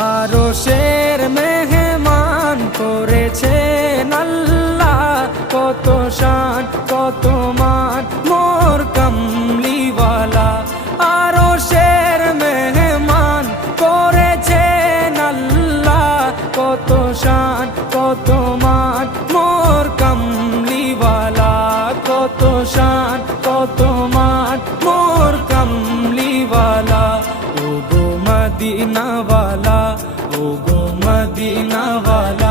আরশের মেহমান করেছেন আল্লাহ, কত শান কত মান মোর কামলিওয়ালা। আরশের মেহমান করেছেন আল্লাহ, কত শান কত মান মোর কামলিওয়ালা, কত শান কত মান মোর কামলিওয়ালা। ও গো মদিনাওয়ালা, ও গো মদিনাওয়ালা।